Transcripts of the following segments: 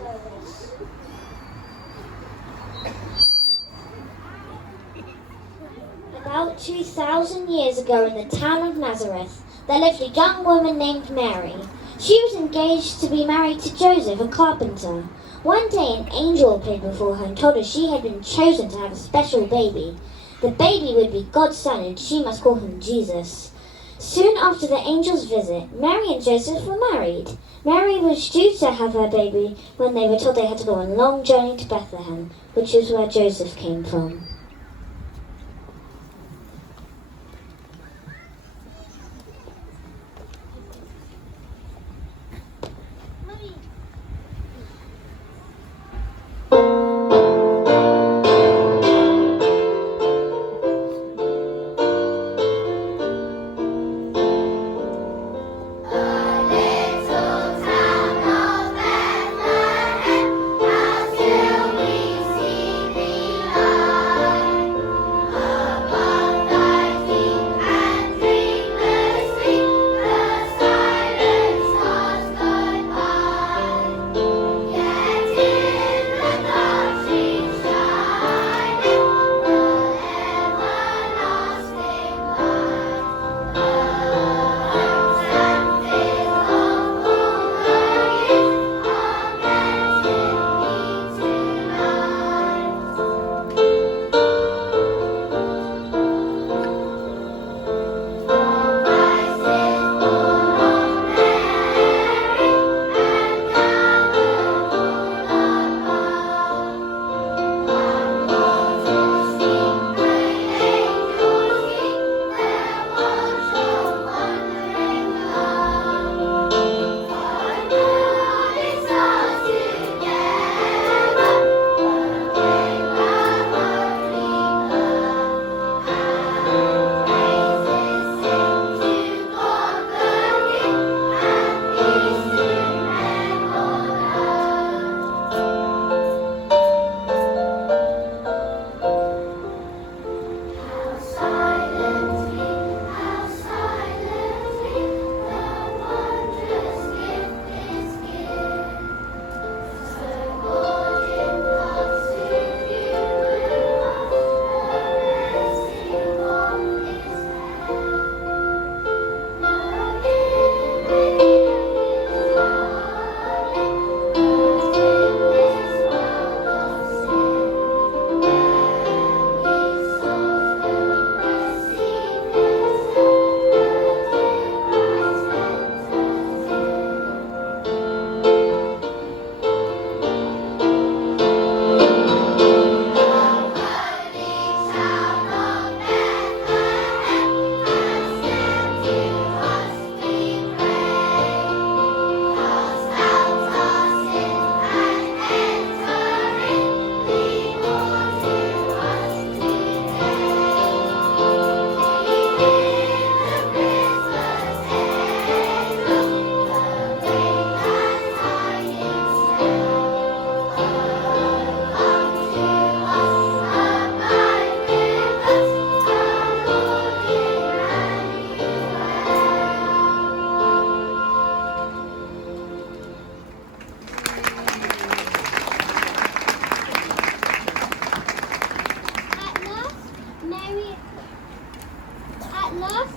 service. About 2,000 years ago in the town of Nazareth, there lived a young woman named Mary. She was engaged to be married to Joseph, a carpenter. One day an angel appeared before her and told her she had been chosen to have a special baby. The baby would be God's son and she must call him Jesus. Soon after the angel's visit, Mary and Joseph were married. Mary was due to have her baby when they were told they had to go on a long journey to Bethlehem, which is where Joseph came from.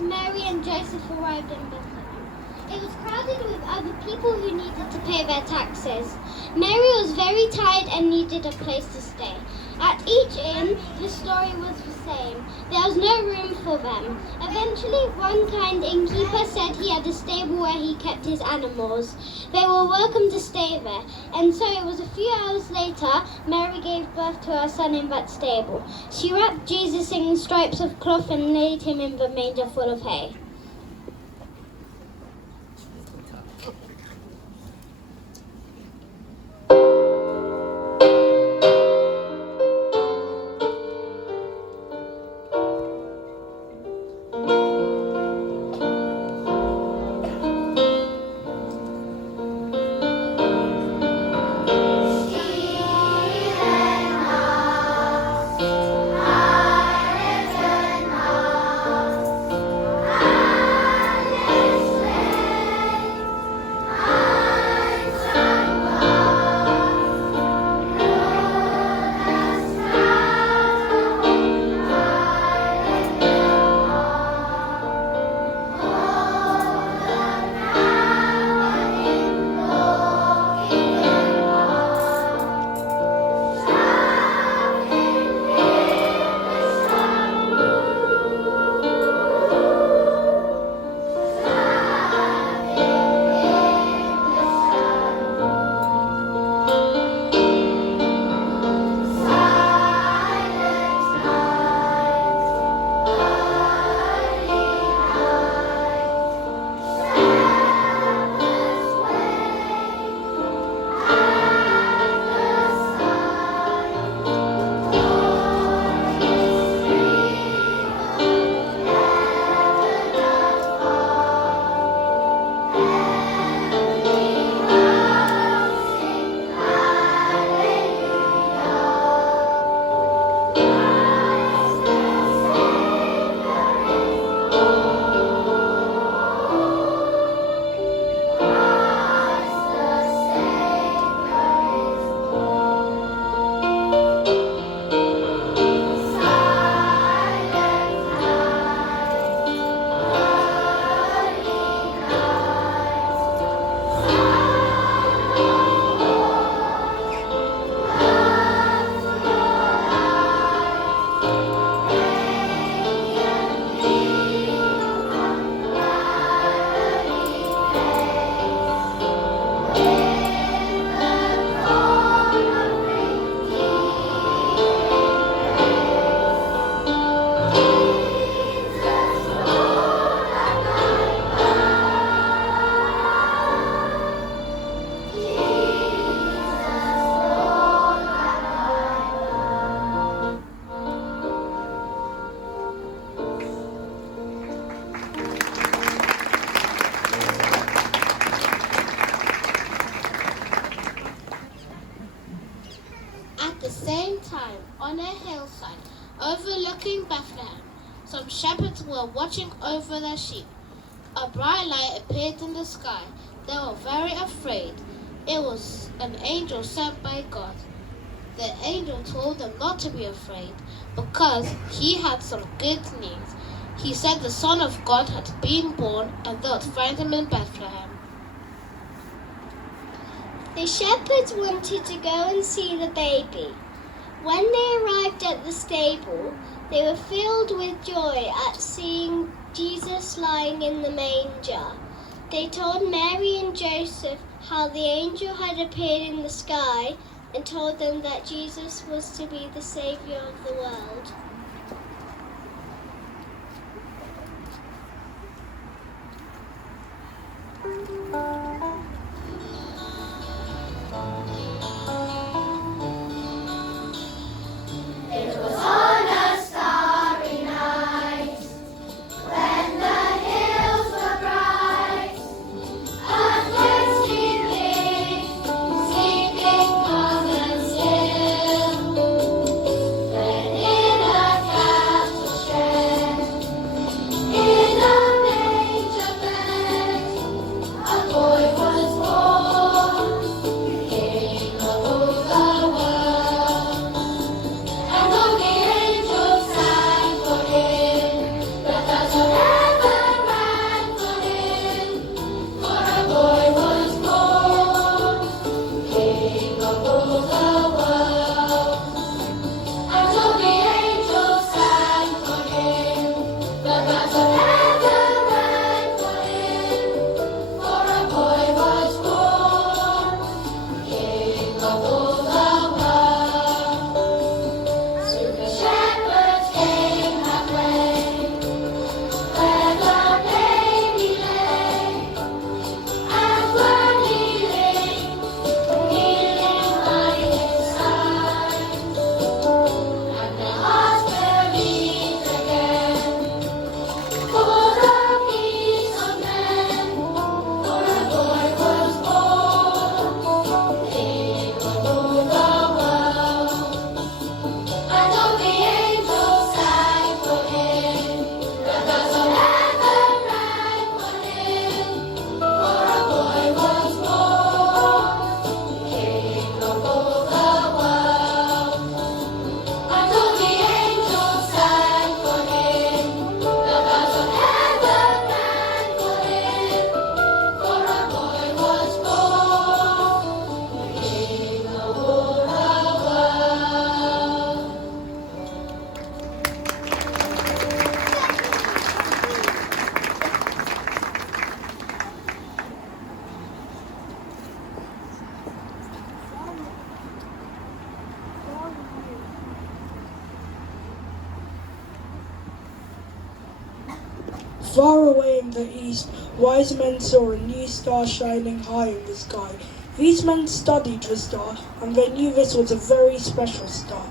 Mary and Joseph arrived in Bethlehem. It was crowded with other people who needed to pay their taxes. Mary was very tired and needed a place to stay. At each inn, the story was the same. There was no room for them. Eventually, one kind innkeeper said he had a stable where he kept his animals. They were welcome to stay there, and so it was a few hours later, Mary gave birth to her son in that stable. She wrapped Jesus in stripes of cloth and laid him in the manger full of hay. Ah! overlooking Bethlehem. Some shepherds were watching over their sheep. A bright light appeared in the sky. They were very afraid. It was an angel sent by God. The angel told them not to be afraid because he had some good news. He said the Son of God had been born and they would find him in Bethlehem. The shepherds wanted to go and see the baby. When they arrived at the stable, they were filled with joy at seeing Jesus lying in the manger. They told Mary and Joseph how the angel had appeared in the sky and told them that Jesus was to be the Saviour of the world. Far away in the east, wise men saw a new star shining high in the sky. These men studied the star, and they knew this was a very special star.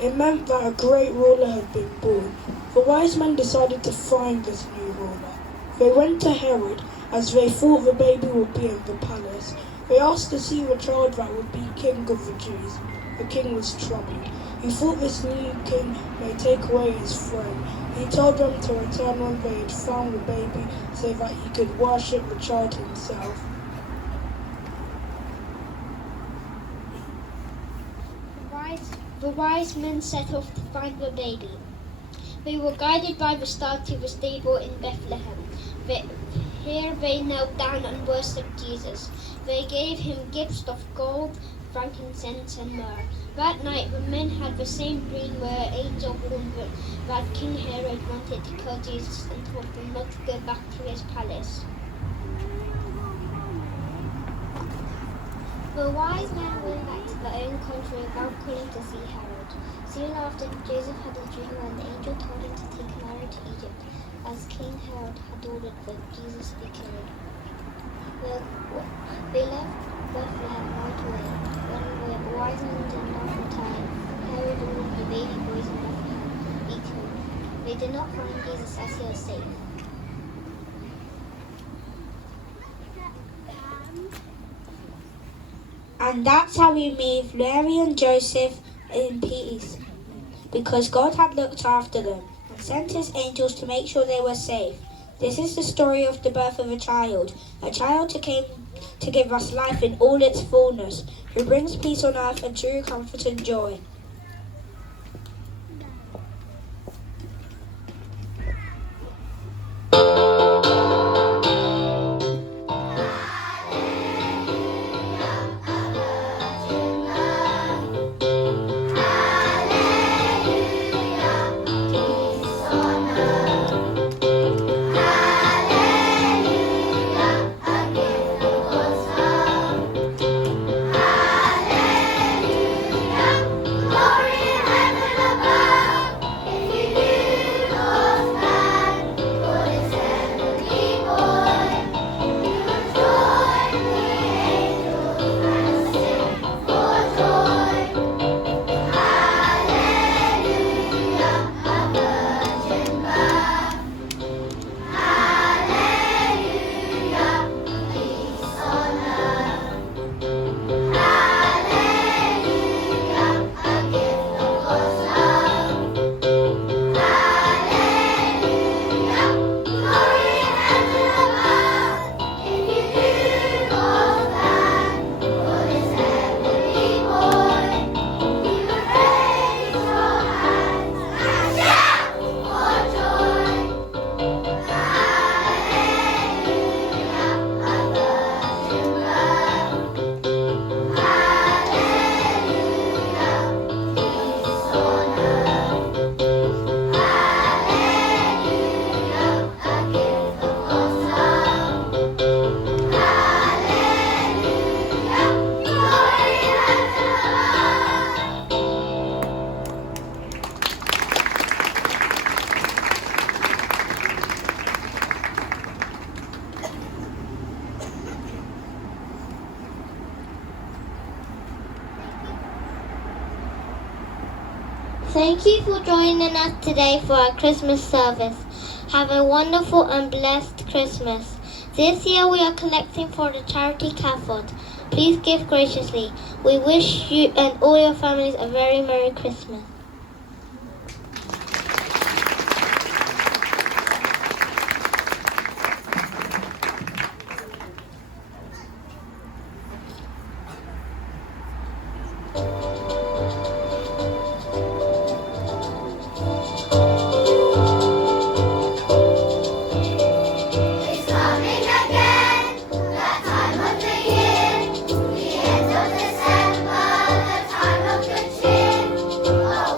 It meant that a great ruler had been born. The wise men decided to find this new ruler. They went to Herod, as they thought the baby would be in the palace. They asked to see the child that would be king of the Jews. The king was troubled. He thought this new king may take away his throne. He told them to return when they had found the baby so that he could worship the child himself. The wise men set off to find the baby. They were guided by the star to the stable in Bethlehem. Here they knelt down and worshipped Jesus. They gave him gifts of gold, frankincense and myrrh. That night the men had the same dream where an angel warned them that King Herod wanted to kill Jesus and told them not to go back to his palace. The wise men went back to their own country without calling to see Herod. Soon after, Joseph had a dream when the angel told him to take Mary to Egypt, as King Herod had ordered that Jesus be killed. They left Bethlehem right away. When the wise men did not return, Herod ordered the baby boys in Bethlehem be killed. They did not find Jesus as he was safe. And that's how we leave Mary and Joseph in peace. because God had looked after them and sent his angels to make sure they were safe. This is the story of the birth of a child who came to give us life in all its fullness, who brings peace on earth and true comfort and joy. Thank you for joining us today for our Christmas service. Have a wonderful and blessed Christmas. This year we are collecting for the charity CAFOD. Please give graciously. We wish you and all your families a very Merry Christmas. Oh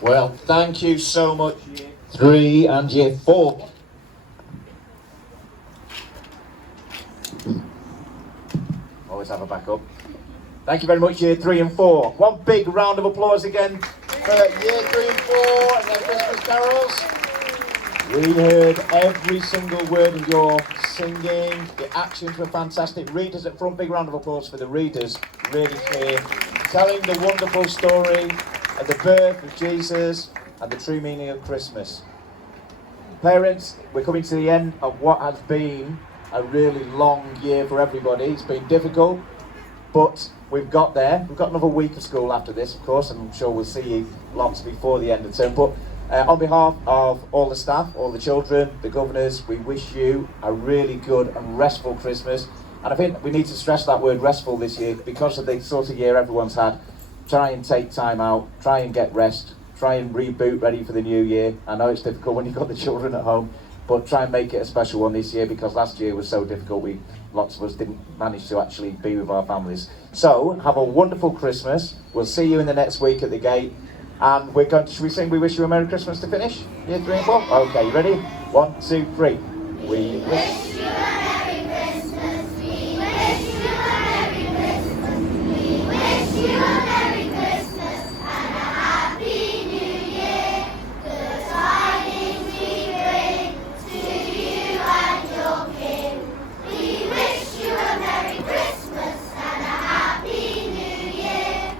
Well, thank you so much, Year 3 and Year 4. Always have a backup. Thank you very much, Year 3 and 4. One big round of applause again for Year 3 and 4 and their Christmas carols. We heard every single word of your singing. The actions were fantastic. Readers at front, big round of applause for the readers. Really clear. Telling the wonderful story of the birth of Jesus and the true meaning of Christmas. Parents, we're coming to the end of what has been a really long year for everybody. It's been difficult, but we've got there. We've got another week of school after this, of course, and I'm sure we'll see you lots before the end of the term. But on behalf of all the staff, all the children, the governors, we wish you a really good and restful Christmas. And I think we need to stress that word restful this year because of the sort of year everyone's had. Try and take time out, try and get rest, try and reboot ready for the new year. I know it's difficult when you've got the children at home, but try and make it a special one this year because last year was so difficult. Lots of us didn't manage to actually be with our families. So have a wonderful Christmas. We'll see you in the next week at the gate. And we're going to, should we sing We Wish You a Merry Christmas to finish? Year 3 and 4? Okay, you ready? 1, 2, 3. We wish you a Merry Christmas. We wish you a Merry Christmas. We wish you a Merry Christmas and a Happy New Year. The tidings we bring to you and your kin. We wish you a Merry Christmas and a Happy New Year.